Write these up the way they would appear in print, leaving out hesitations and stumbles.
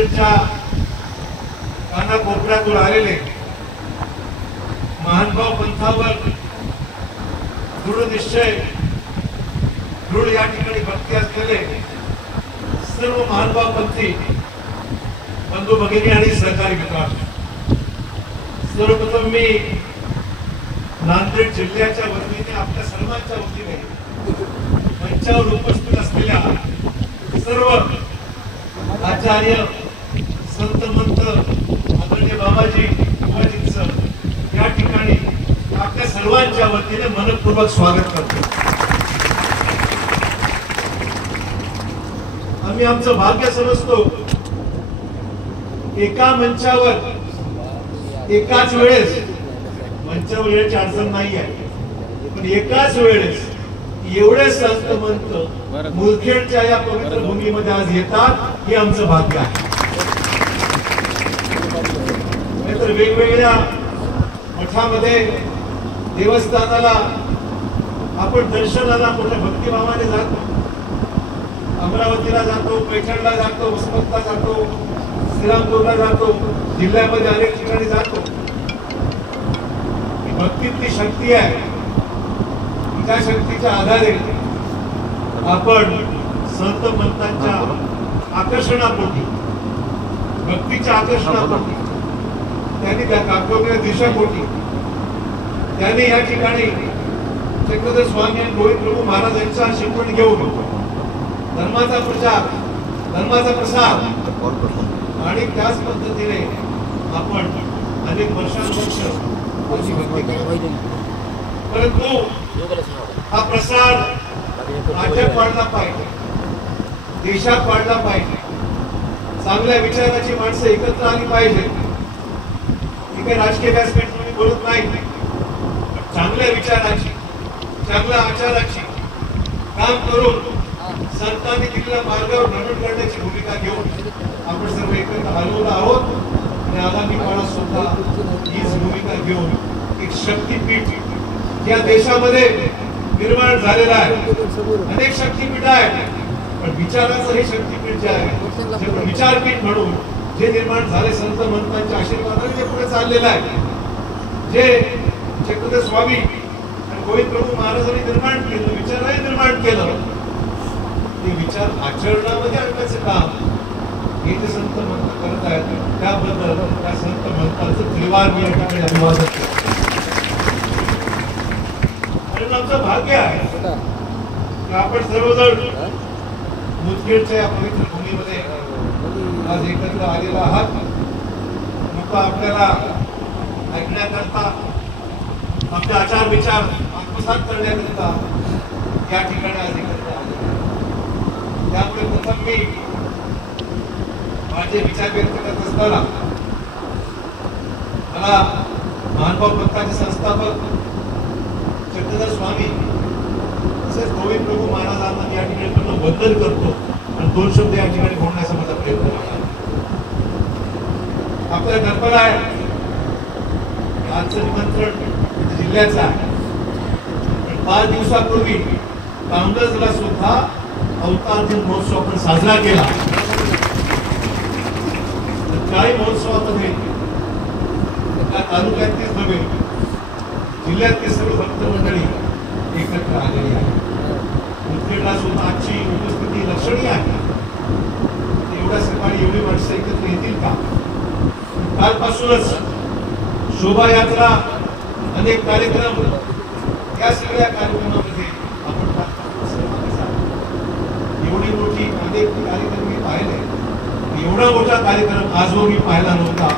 नांदेडच्या कानाकोपऱ्यातून आलेले महानुभाव पंथावर दृढ निश्चय दृढ या ठिकाणी भक्ती असलेले सर्व महानुभाव पंथी बंधू भगिनी आणि सहकारी मित्रांनो, सर्वप्रथम मी नांदेड जिल्ह्याच्या वतीने आपल्या सर्वांच्या वतीने मंचावर उपस्थित असलेल्या सर्व आचार्य संत मंत आदरणीय बाबाजी बुवाजींचं या ठिकाणी आपल्या सर्वांच्या वतीने मनपूर्वक स्वागत करतो। आम्ही आमचं भाग्य समजतो, एका मंचावर एकाच वेळेस, मंचावर येण्याची अडचण नाही आहे, पण एकाच वेळेस एवढे संत मंत मुलखेडच्या या पवित्र भूमीमध्ये आज येतात, हे आमचं भाग्य आहे। तर वेगवेगळ्या मठामध्ये देवस्थानाला आपण दर्शनाला मोठ्या भक्तिभावाने जातो, अमरावतीला जातो, पैठणला जातो, उस्मानाबादला जातो, श्रीरामपूरला जातो, जिल्ह्यामध्ये अनेक ठिकाणी जातो। ही भक्तीतली शक्ती आहे, त्या शक्तीच्या आधारे आपण संत मंतांच्या आकर्षणापोटी, भक्तीच्या आकर्षणापोटी, त्यांनी त्या काव्याच्या दिशापोटी त्यांनी या ठिकाणी चक्रधर स्वामी आणि गोविंद प्रभू महाराजांचा शिकवण घेऊन धर्माचा प्रचार, धर्माचा प्रसार आणि त्याच पद्धतीने आपण अनेक वर्षांवर्ष भक्ती केली। परंतु हा प्रसार राज्यात वाढला पाहिजे, देशात वाढला पाहिजे, चांगल्या विचाराची माणसं एकत्र आली पाहिजे। ही काही राजकीय व्यासपीठ मी बोलत नाही, चांगल्या विचाराची, चांगल्या आचाराची काम करून संतांनी दिलेल्या मार्गावर भ्रमण करण्याची भूमिका घेऊन आपण सर्व एकत्र आलेलो आहोत आणि आगामी काळात सुद्धा हीच भूमिका घेऊन एक शक्तीपीठ या देशामध्ये निर्माण झालेला आहे। अनेक शक्तीपीठ आहेत, पण विचाराचं हे शक्तीपीठ जे आहे, जे विचारपीठ म्हणून जे निर्माण झाले संत मंतांच्या आशीर्वादाने जे पुढे चाललेलं आहे, जे चक्रधर स्वामी आणि गोविंद प्रभू महाराजांनी निर्माण केलं, विचाराने निर्माण केलं, ते विचार आचरणामध्ये आणण्याचं काम हे जे संत मंत करत आहेत, त्याबद्दल त्या संत मंतांचं त्रिवार मी या ठिकाणी अभिवादन करतो। आमचं भाग्य आहे की आपण सर्वजण मुदखेडच्या या पवित्र भूमीमध्ये आज एकत्र आलेला आहात। नको आपल्याला ऐकण्याकरता, आपले आचार विचार आत्मसात करण्याकरता या ठिकाणी आज एकत्र आले। त्यामुळे प्रथम मी माझे विचार व्यक्त करत असताना मला महानुभाव पंथाचे संस्थापक चक्रधर स्वामी तसेच गोविंद प्रभू महाराजांना या ठिकाणी वंदन करतो आणि दोन शब्द या ठिकाणी बोलण्याचा माझा प्रयत्न आहे। आपल्याला कल्पना आहे आजचं निमंत्रण जिल्ह्याचं आहे, पण 5 दिवसापूर्वी कामगजला सुद्धा अवतार दिन महोत्सव आपण साजरा केला। त्याही महोत्सवामध्ये त्या तालुक्यातलीच नव्हे, जिल्ह्यातली सर्व भक्त मंडळी एकत्र आलेली आहे। मुदखेडला सुद्धा आजची उपस्थिती लक्षणीय आहे। एवढ्या सकाळी एवढी माणसं एकत्र येतील का? कालपासूनच शोभायात्रा, अनेक कार्यक्रम, या सगळ्या कार्यक्रमामध्ये आपण एवढी मोठी अनेक कार्यक्रम मी पाहिले, एवढा मोठा कार्यक्रम आजवर मी पाहिला नव्हता।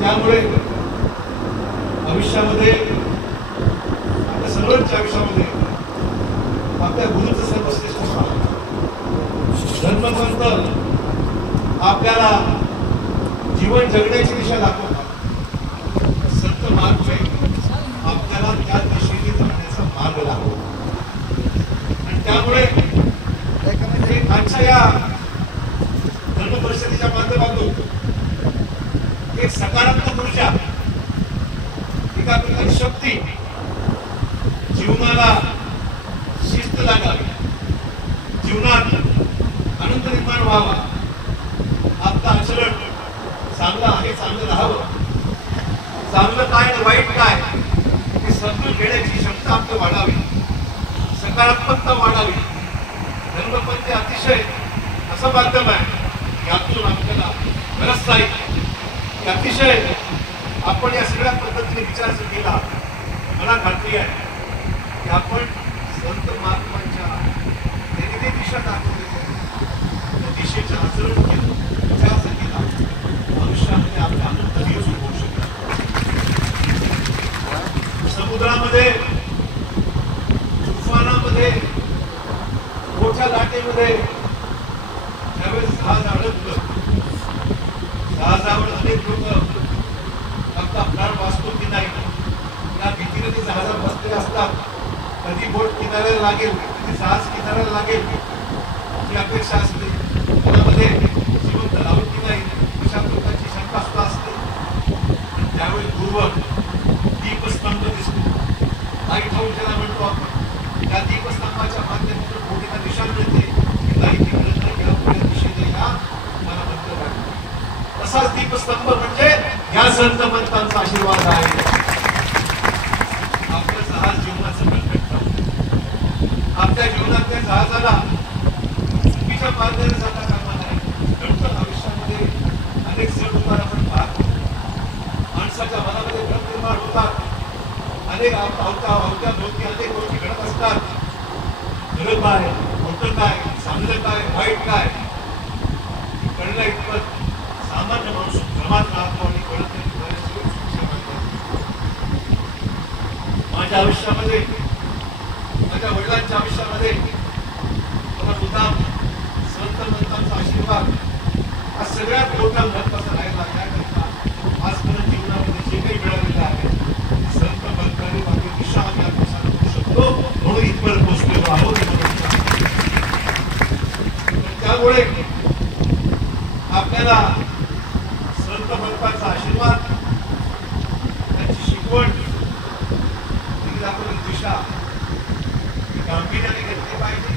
त्यामुळे भविष्यामध्ये आपल्या सर्वांच्या आयुष्यामध्ये आपल्या गुरुचं सर्वश्रेष्ठ स्थान, धर्मपंथ आपल्याला जीवन जगण्याची दिशा दाखवतात, संत मार्ग आपल्याला त्या दिशेने जाण्याचा मार्ग दाखवतो। आणि त्यामुळे आजच्या या धर्म परिषदेच्या माध्यमातून एक सकारात्मक ऊर्जा, एकात्मिक शक्ती, जीवनाला शिस्त लागावी, जीवनात आनंद निर्माण व्हावा, आपलं आचरण चांगलं आहे, चांगलं राहावं, चांगलं काय आणि वाईट काय हे समजून घेण्याची क्षमता आपलं वाढावी, सकारात्मकता वाढावी. धर्मपंथ अतिशय असं माध्यम आहे यातून आपल्याला बरंच नाही की अतिशय आपण या सगळ्या पद्धतीने विचार जर केला, मला खात्री आहे की आपण संत महात्मांच्या त्यांनी ते दिशा दाखवली त्या दिशेच्या आचरण केलं, विचार जर केला, भविष्यामध्ये आपला आनंद दिवस होऊ शकतो. समुद्रामध्ये, तुफानामध्ये, मोठ्या लाटेमध्ये ज्यावेळेस जहाज अडकलं, जहाजावर अनेक लोक आपला प्राण वाचतो की नाही या भीतीने ते जहाजात बसलेले असतात. कधी बोट किनाऱ्याला लागेल, कधी जहाज किनाऱ्याला लागेल ही अपेक्षा असते. त्यामध्ये जिवंत राहून की नाही अशा प्रकारची शंका सुद्धा असते. त्यावेळी दूरवर दीपस्तंभ दिसतो, लाईट हाऊस ज्याला म्हणतो आपण, त्या दीपस्तंभाच्या माध्यमातून बोटीला दिशा मिळते की नाही तिकडे नाही, या दिशेने या मला मंत्र वाटतं. तसाच दीपस्तंभ म्हणजे या संत मंतांचा आशीर्वाद आहे. आपलं जहाज जीवनाचं कटकट आपल्या जीवनातल्या जहाजाला चुकीच्या मार्गाने जाता कामा नाही. कटकट आयुष्यामध्ये अनेक सण उतार आपण पाहतो, माणसाच्या मनामध्ये भ्रम निर्माण होतात, अनेक अवत्या भोवती अनेक गोष्टी घडत असतात. खरं काय, खोटं काय, चांगलं काय, वाईट काय कळलं इतपत सामान्य माणूस भ्रमात राहतो आणि कळत नाही. माझ्या आयुष्यामध्ये, माझ्या वडिलांच्या आयुष्यामध्ये मला मुद्दाम संत मंतांचा आशीर्वाद हा सगळ्यात मोठा महत्वाचा राहिला. त्याकरिता आजपर्यंत जीवनामध्ये जे काही मिळालेलं आहे संत मंतांनी माझी दिशा आम्ही आपण सांगू शकतो म्हणून इथपर्यंत पोहोचलेलो आहोत. त्यामुळे आपल्याला संत मंतांचा आशीर्वाद, त्यांची शिकवण, दाखवलेली दिशा गांभीर्याने घेतली पाहिजे.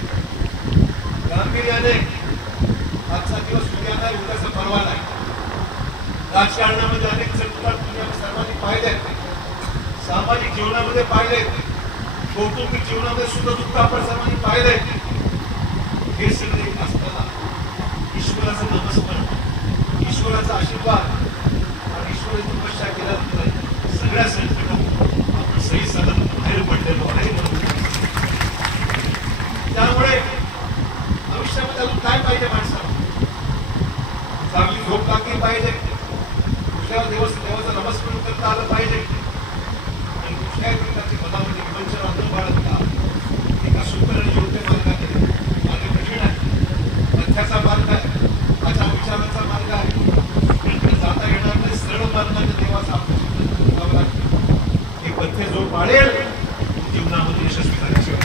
गांभीर्याने आजचा दिवस उद्या नाही, उद्याचा परवा नाही. राजकारणामध्ये अनेक चढउतार तुम्ही सर्वांनी पाहिलेत, सामाजिक जीवनामध्ये पाहिलेत, कौटुंबिक जीवनामध्ये सुद्धा दुःख आपण सर्वांनी पाहिलेत. हे सगळे असताना ईश्वराचं नमस्कार, ईश्वराचा आशीर्वाद आणि ईश्वराची तपस्या केल्यानंतर सगळ्या संकटातून आपण सही सलग बाहेर पडलेलो आहे. त्यामुळे आयुष्यामध्ये अजून काय पाहिजे माणसाला? चांगली झोप लागली पाहिजे, कुठल्या देवाचा नमस्कार करता आलं पाहिजे आणि कुठल्याही प्रकारची मनामध्ये विवंचना न बाळगता एका सुंदर आणि योग्य मार्गाने मार्ग कठीण आहे, मध्याचा मार्ग आहे, माझ्या विचाराचा मार्ग आहे, जाता येणार नाही, सरळ मार्गाने देवाचा आपण करावं लागतं. हे पथ्य जो पाळेल जीवनामध्ये यशस्वी झाल्याशिवाय.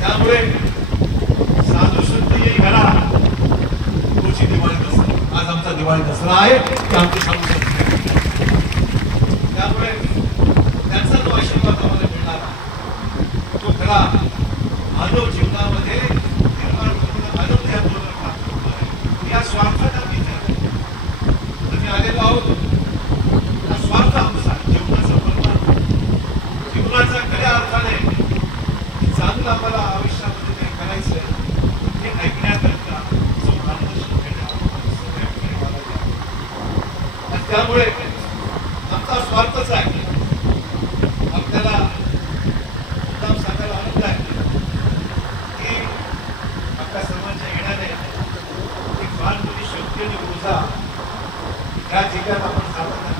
त्यामुळे साधू संत येई घरा तोची दिवाळी दसरा. आज आमचा दिवाळी दसरा आहे की आमची साधू संत. त्यामुळे त्यांचा जो आशीर्वाद आम्हाला मिळणार तो खरा मानव जीवनामध्ये निर्माण होणारा आनंद या दोन या स्वार्थाचा विचार आम्ही आलेलो आहोत. हा स्वार्थ आमचा जीवनाचा परमार्थ, जीवनाचा खऱ्या अर्थाने चांगलं आम्हाला आयुष्यामध्ये काही करायचंय हे ऐकण्याकरता जो मार्गदर्शन आणि त्यामुळे आमचा स्वार्थच आहे. आपल्याला मुद्दाम सांगायला आनंद आहे की आपल्या सर्वांच्या येण्याने एक फार मोठी शक्ती आणि ऊर्जा या जिल्ह्यात आपण साधना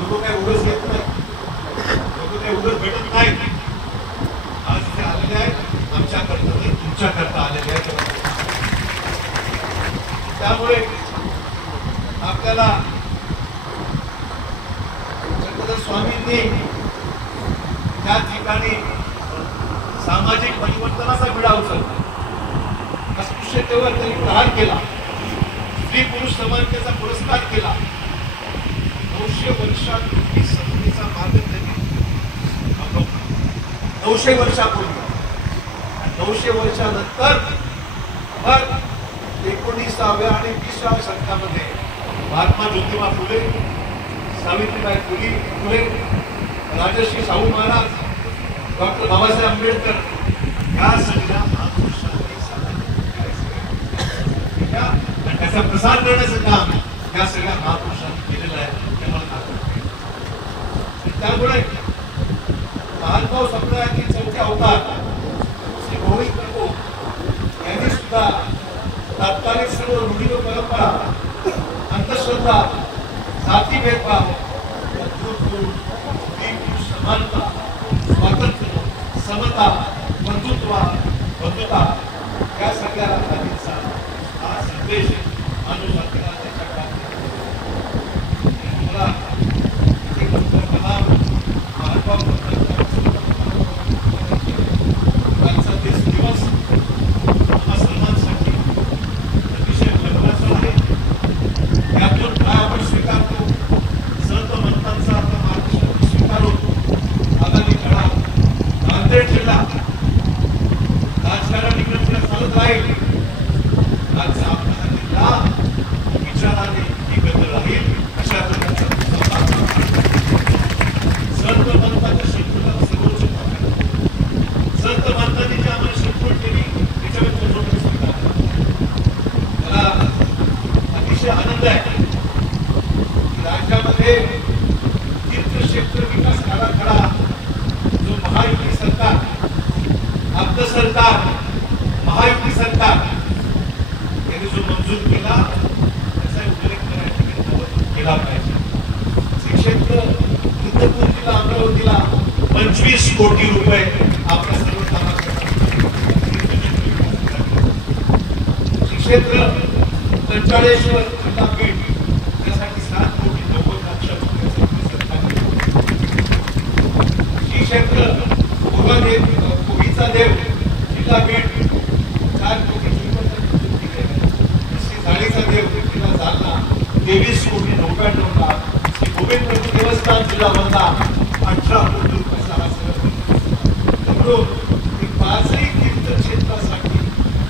लोक काही उगस घेत नाही, लोक काही उगस भेटत नाहीत. आज इथे आलेले आहेत आमच्याकरता, तुमच्याकरता आलेले आहेत. त्यामुळे आपल्याला चक्रधर स्वामींनी त्या ठिकाणी सामाजिक परिवर्तनाचा विडा उचलला, अस्पृश्यतेवर त्यांनी प्रहार केला, स्त्री पुरुष समानतेचा पुरस्कार केला. 900 वर्षापूर्वी समतेचा मार्ग त्यांनी 900 वर्षापूर्वी 900 वर्षानंतर मग 19व्या आणि 20व्या शतकामध्ये महात्मा ज्योतिबा फुले, सावित्रीबाई फुले, राजर्षी शाहू महाराज, डॉक्टर बाबासाहेब आंबेडकर या सगळ्या महापुरुषांनी त्याचा प्रसार करण्याचं काम या सगळ्या महापुरुषांनी केलेलं आहे हे मला वाटतं. त्यामुळे महानुभाव संप्रदायातील चौथे अवतार श्री गोविंद प्रभू यांनी सुद्धा तात्कालिक सर्व रूढी व परंपरा, अंधश्रद्धा, जाती भेदभाव, समानता, स्वातंत्र्य, समता, बंधुता या सगळ्या राजनीतीचा हा संदेश अनुशासनाला त्याच्या काळात मला आजचा दिवस आम्हा सर्वांसाठी अतिशय महत्त्वाचा आहे. यातून काय आपण स्वीकारतो, संत महंतांचा मार्गदर्शन स्वीकारू. आगामी काळात नांदेड जिल्हा राजकारणाकडे चालत राहील. आजचा आपला जिल्हा विचाराने एकत्र राहील अशा प्रकारचा संत महंतांच्या शत्रूला सर्वोच्च संत महंतांनी जी आम्हाला शिकवण केली त्याच्याबद्दल थोडं स्वीकार. मला अतिशय आनंद आहे की राज्यामध्ये तीर्थक्षेत्र विकास आराखडा जो महायुती सरकार, आपलं सरकार, महायुती सरकार यांनी जो मंजूर केला त्याचा उल्लेख केला पाहिजे. श्री क्षेत्र चित्रकूट जिल्हा अमरावतीला 25 कोटी रुपये आपल्या सर्व कामासाठी. श्री क्षेत्र पंचाळेश्वर जिल्हा बीड त्यासाठी 7 कोटी 90 लाख रुपये. श्री क्षेत्र भोगीचा देव जिल्हा बीड 4 कोटी 54 श्री जाळीचा देव जिल्हा जालना 23 कोटी 99 लाख. श्री गोविंद प्रभू देवस्थान जिल्हा वर्धा 18 कोटी रुपयाचा हा सगळं म्हणून पाचही तीर्थक्षेत्रासाठी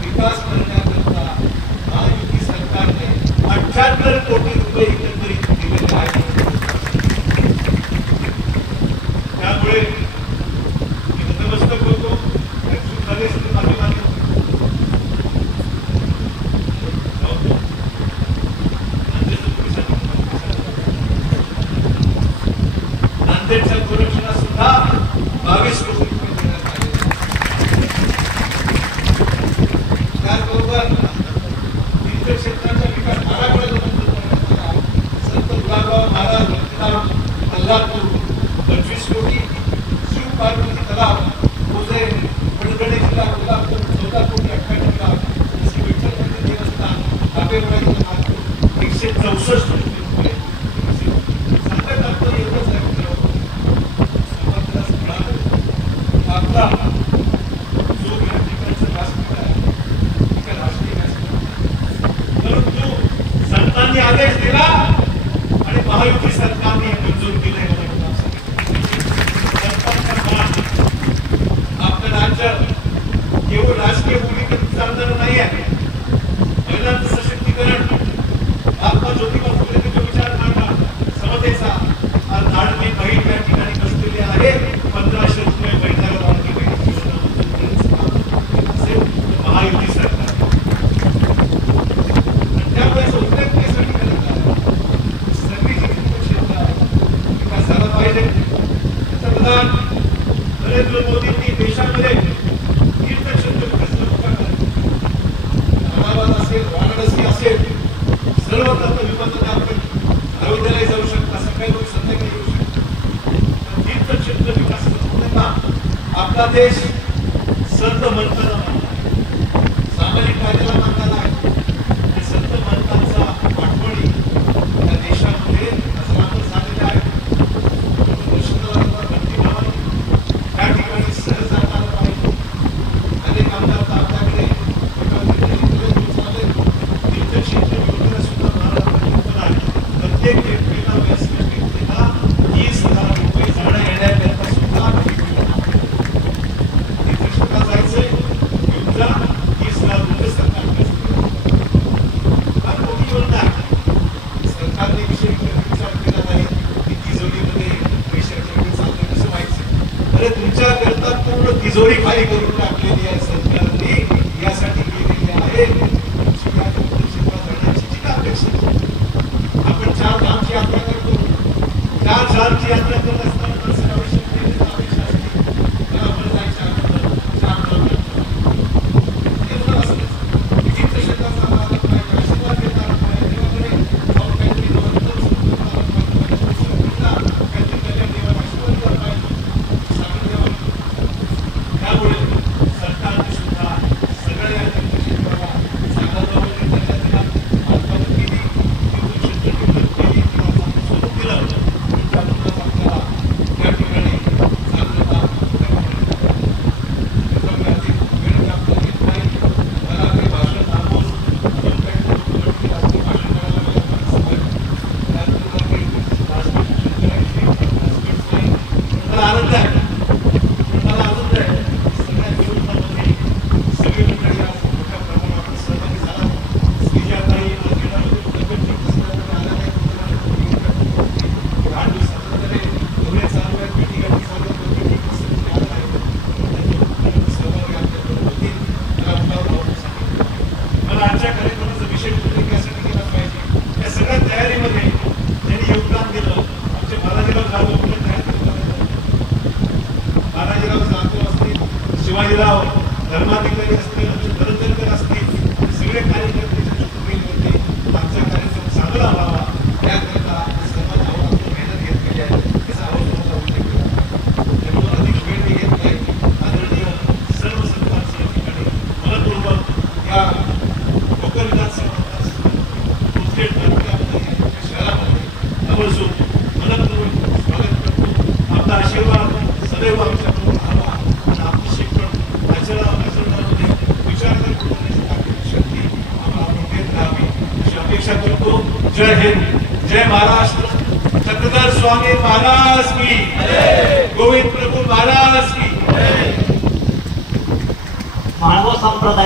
विकास करण्याकरता महायुती सरकारने 78 कोटी रुपये एकत्रित दिलेले आहेत. त्यामुळे नतमस्तक होतो. नांदेडच्या गोरक्षणा सुद्धा 22 कोटी रुपये देण्यात आले. त्याचबरोबर तीर्थक्षेत्राच्या विकास आराखड्याला मंजूर करण्यात आला. संत गुलाबराव महाराज भक्तिधाम अल्लापूर 25 कोटी, शिव पार्वती तलाव ओझे वडगणे जिल्हा कोल्हापूर 14 कोटी 98 लाख. श्री विठ्ठल मंदिर देवस्थान कापेवाडा जिल्हा नागपूर 164 कोटी रुपये. सांगत आपण एवढंच आहे सुरुवातीला स्थळावर आपला जो या ठिकाणचा व्यासपीठ आहे ठीक आहे राष्ट्रीय व्यासपीठ, परंतु संतांनी आदेश दिला आणि महायुती सरकारने मंजूर केले. आपलं राज्य केवळ राजकीय भूमिकेत चालणारं नाही आहे. महिलांचं सशक्तीकरण, महात्मा ज्योतिबा फुलेंनी जो विचार मांडला समतेचा, आज लाडकी बहीण या ठिकाणी बसलेली आहे. 1500 रुपये महिन्याला लाडकी बहीण असेल महायुती सरकार. त्यामुळे उल्लेख त्यासाठी करत आहे सगळी जी क्षेत्र विकास झाला पाहिजे. पंतप्रधान नरेंद्र मोदींनी देशामध्ये तीर्थक्षेत्र विकसित अहमदाबाद असेल, वाराणसी असेल, सर्वत्र विमानाने आपण अयोध्येला जाऊ शकता. सकाळी लोक संध्याकाळी येऊ शकतात. तीर्थक्षेत्र विकास आपला देश संत महंतांना सामाजिक कार्याला मानणारा आहे. संत महंतांचा आठवणी या देशामध्ये असरातच झालेल्या आहेत. त्या ठिकाणी सहज जाणार पाहिजे. अनेक आमदार आपल्याकडे तीर्थक्षेत्र योजना सुद्धा महाराष्ट्रात प्रत्येक व्यक्तीला वयस्कर व्यक्तीला 30,000 रुपये जाण्या येण्याकरता सुद्धा तीर्थक्षेत्रात जायचंय करून टाकलेली आहे सरकारने, यासाठी केलेली आहे. आपण 4 धामची यात्रा करतो, 4 धामची यात्रा करत असताना शिवाजीराव धर्माधिकारी असतील, धनंजयकर असतील, सगळे कार्यकर्ते होते. आमचा कार्यक्रम चांगला व्हावा त्याकरता सर्वांना मेहनत घेतलेली आहे. त्यामुळे अधिक वेळ मी घेत नाही. आदरणीय सर्व सरकारच्या ठिकाणी मनपूर्वक या कोकण विधानसभा शहरामध्ये आवर्जून मनपूर्वक स्वागत करतो. आपला आशीर्वाद सदैव आमच्याकडून राहावा आणि आपली शिकवण अपेक्षा करतो. जय हिंद, जय महाराष्ट्र. चक्रधर स्वामी महाराज की, गोविंद प्रभू महाराज की. माळव संप्रदाय